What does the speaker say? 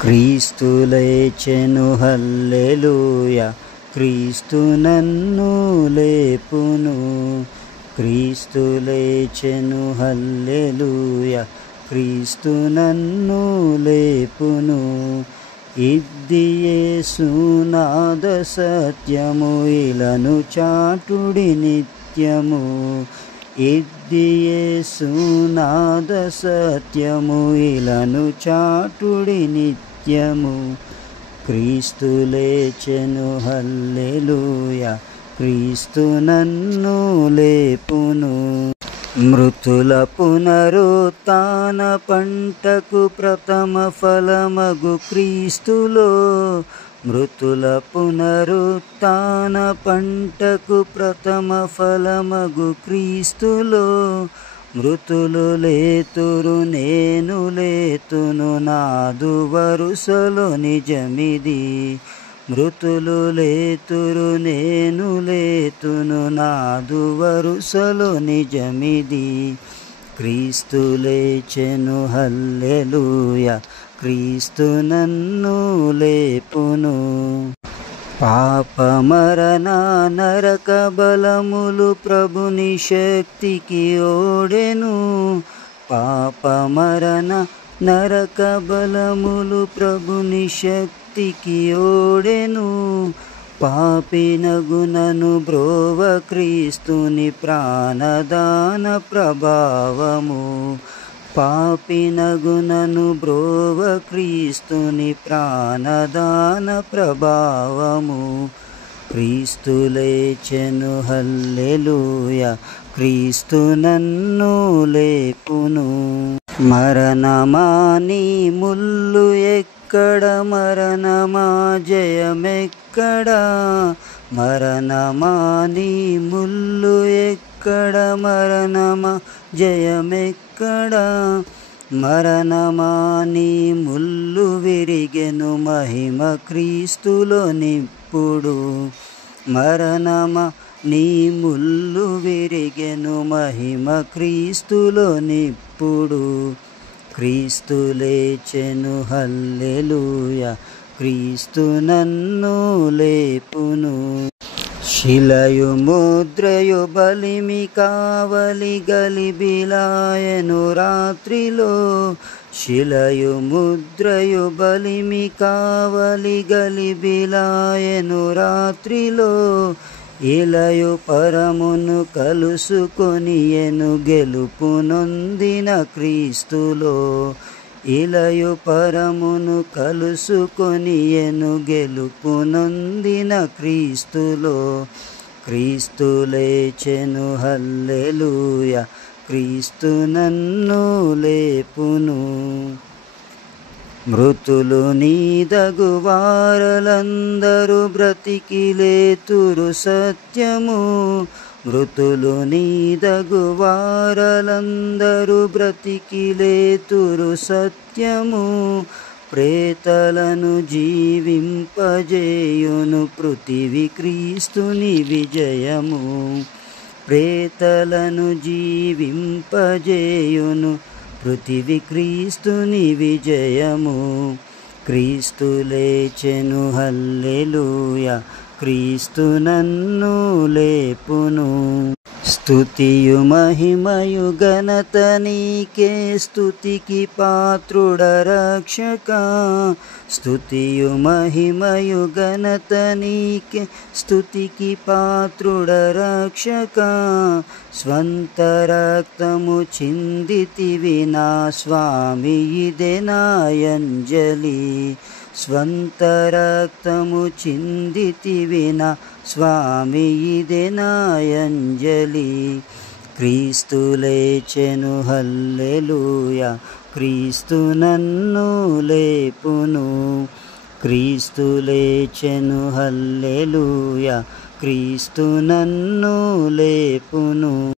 క్రీస్తు లేచెను హల్లెలూయా, క్రీస్తు నన్ను లేపును. క్రీస్తు లేచెను హల్లెలూయా, క్రీస్తు నన్ను లేపును. ఇది యేసు నాద సత్యము, ఇలను చాటుడి నిత్యము. ఇది యేసు నాద సత్యము, ఇలను చాటుడి నిత్యము. క్రీస్తు లేచెను హల్లెలూయా, క్రీస్తు నన్ను లేపును. మృతుల పునరుత్థాన పంటకు ప్రథమ ఫలమగు క్రీస్తులో, మృతుల పునరుత్థాన పంటకు ప్రథమ ఫలమగు క్రీస్తులో. మృతులు లేతురు నేను లేతును, నాదు వరుసలో నిజమిది. మృతులు లేతురు నేను లేతును, నాదు వరుసలో నిజమిది. క్రీస్తు లేచెను హల్లెలూయా, క్రీస్తు నన్ను లేపును. పాప మరణ నరక బలములు ప్రభుని శక్తికి ఓడెను. పాప మరణ నరక బలములు ప్రభుని శక్తికి ఓడెను. పాపినగునను బ్రోవ క్రీస్తుని ప్రాణదాన ప్రభావము. పాపినగునను బ్రోవ క్రీస్తుని ప్రాణదాన ప్రభావము. క్రీస్తు లేచెను హల్లెలూయా, క్రీస్తు నన్ను లేపును. మరణమా నీ ముల్లు ఎక్కడ, మరణమా జయమెక్కడ. మరణమా నీ ముల్లు ఎక్కడ, మరణమా జయమెక్కడ. మరణమా నీ ముల్లు విరిగెను మహిమ క్రీస్తులో నిప్పుడు. మరణమా నీ ముల్లు విరిగెను మహిమ క్రీస్తులో నిప్పుడు. క్రీస్తు లేచెను హల్లెలూయా, క్రీస్తు నన్ను లేపును. శిలయు ముద్రయు బలిమి కావలి గలిబిలాయను రాత్రిలో. శిలయు ముద్రయు బలిమి కావలి గలిబిలాయను రాత్రిలో. ఇలయు పరమును కలుసుకొనియెను గెలుపు నొందిన క్రీస్తులో. ఇలయు పరమును కలుసుకొనియెను గెలుపు నొందిన క్రీస్తులో. క్రీస్తు లేచెను హల్లెలూయా, క్రీస్తు నన్ను లేపును. మృతులు నీదగు వారలందరూ బ్రతికి లేతురు సత్యము. మృతులు నీదగు వారలందరూ బ్రతికి లేతురు సత్యము. ప్రేతలను జీవింపజేయును పృథివి క్రీస్తుని విజయము. ప్రేతలను జీవింపజేయును పృథివి క్రీస్తుని విజయము. క్రీస్తు లేచెను హల్లెలూయా, క్రీస్తు నన్ను లేపును. స్తుతియు మహిమయు ఘనత నీకే, స్తుతికి పాత్రుడ రక్షక. స్తుతియు మహిమయు ఘనత నీకే, స్తుతికి పాత్రుడ రక్షక. స్వంత రక్తము చిందితివి నా స్వామి, ఇదే నాయంజలి. స్వంత రక్తము చిందితివి నా స్వామి, ఇదే నాయంజలి. క్రీస్తు లేచెను హల్లెలూయా, క్రీస్తు నన్ను లేపును. క్రీస్తు లేచెను హల్లెలూయా, క్రీస్తు నన్ను లేపును.